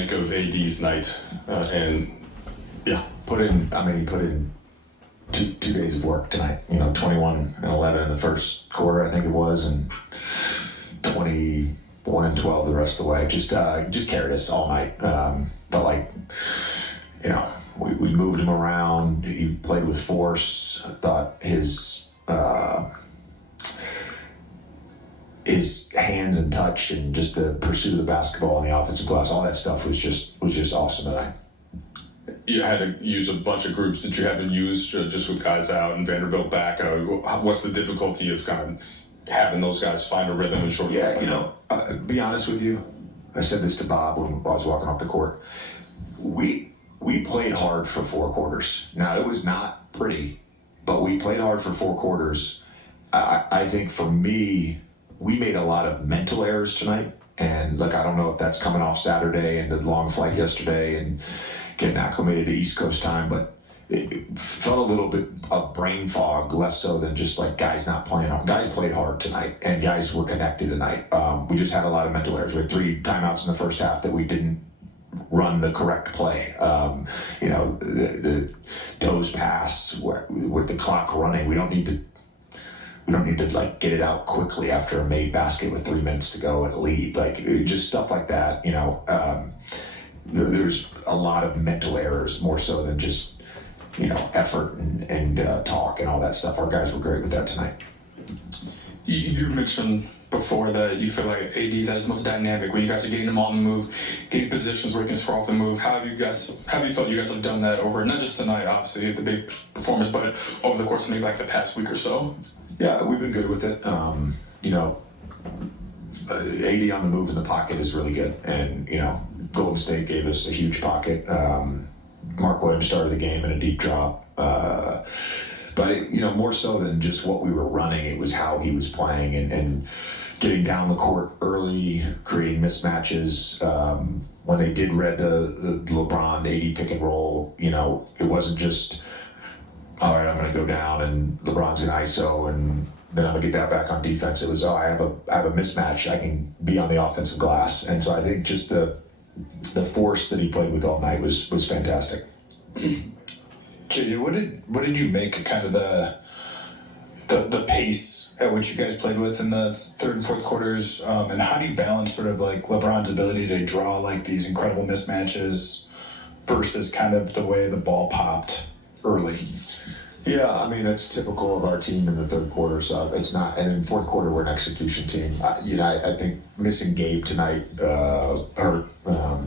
make of AD's night? He put in two days of work tonight. 21 and 11 in the first quarter, I think it was, and 21 and 12 the rest of the way. Just carried us all night. We moved him around. He played with force. I thought his hands and touch and just the pursuit of the basketball on the offensive glass, all that stuff was just awesome tonight. You had to use a bunch of groups that you haven't used just with guys out and Vanderbilt back. What's the difficulty of kind of having those guys find a rhythm and short? Yeah, be honest with you. I said this to Bob when I was walking off the court. We played hard for 4 quarters. Now, it was not pretty, but we played hard for 4 quarters. I think for me, we made a lot of mental errors tonight. And look, I don't know if that's coming off Saturday and the long flight yesterday and getting acclimated to East Coast time, but it felt a little bit of brain fog, less so than just like guys not playing hard. Guys played hard tonight, and guys were connected tonight. We just had a lot of mental errors. We had 3 timeouts in the first half that we didn't run the correct play. The Doe's pass with the clock running, we don't need to like get it out quickly after a made basket with 3 minutes to go and lead. Just stuff like that. There's a lot of mental errors more so than just effort and talk and all that stuff. Our guys were great with that tonight. You've mentioned before that you feel like AD's at his most dynamic when you guys are getting him on the move, getting positions where he can score off the move. How have you felt you guys have done that over, not just tonight, obviously, the big performance, but over the course of maybe like the past week or so? Yeah, we've been good with it. AD on the move in the pocket is really good. And, Golden State gave us a huge pocket. Mark Williams started the game in a deep drop. But more so than just what we were running, it was how he was playing and getting down the court early, creating mismatches. When they did read the LeBron AD pick and roll, it wasn't just, all right, I'm going to go down and LeBron's in ISO and then I'm going to get that back on defense. It was, I have a mismatch. I can be on the offensive glass. And so I think just the force that he played with all night was fantastic. JJ, what did you make of kind of the pace at which you guys played with in the third and fourth quarters, and how do you balance sort of like LeBron's ability to draw like these incredible mismatches versus kind of the way the ball popped early? Yeah, that's typical of our team in the third quarter, so it's not. And in fourth quarter, we're an execution team. I think missing Gabe tonight hurt.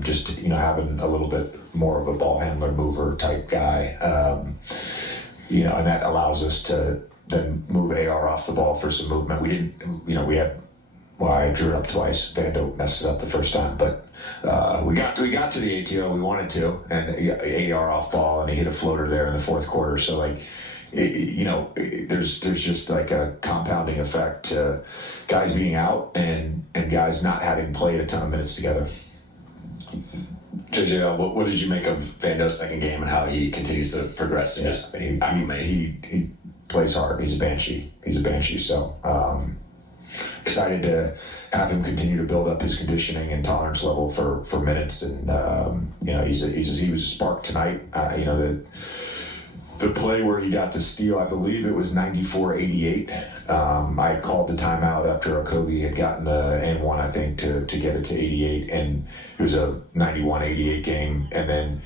Just having a little bit more of a ball handler, mover type guy. And that allows us to then move AR off the ball for some movement. We didn't. I drew it up twice. Vando messed it up the first time, but we got to the ATO. We wanted to, and AR off ball, and he hit a floater there in the fourth quarter. So there's just like a compounding effect to guys being out and guys not having played a ton of minutes together. JJ, what did you make of Vando's second game and how he continues to progress and just acclimate? He plays hard. He's a banshee. So excited to have him continue to build up his conditioning and tolerance level for minutes. And he was a spark tonight. The play where he got the steal, I believe it was 94-88. I had called the timeout after Okogie had gotten the N1, I think, to get it to 88, and it was a 91-88 game. And then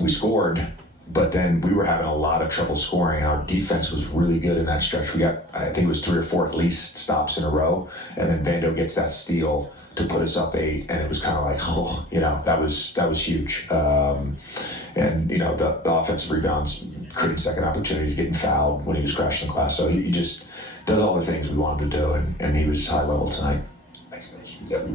we scored, but then we were having a lot of trouble scoring. Our defense was really good in that stretch. We got, I think it was 3 or 4 at least stops in a row, and then Vando gets that steal to put us up 8, and it was kind of like, that was huge. And the offensive rebounds, creating second opportunities, getting fouled when he was crashing the glass. So he just does all the things we want him to do, and he was high level tonight. Thanks, Coach. Yep.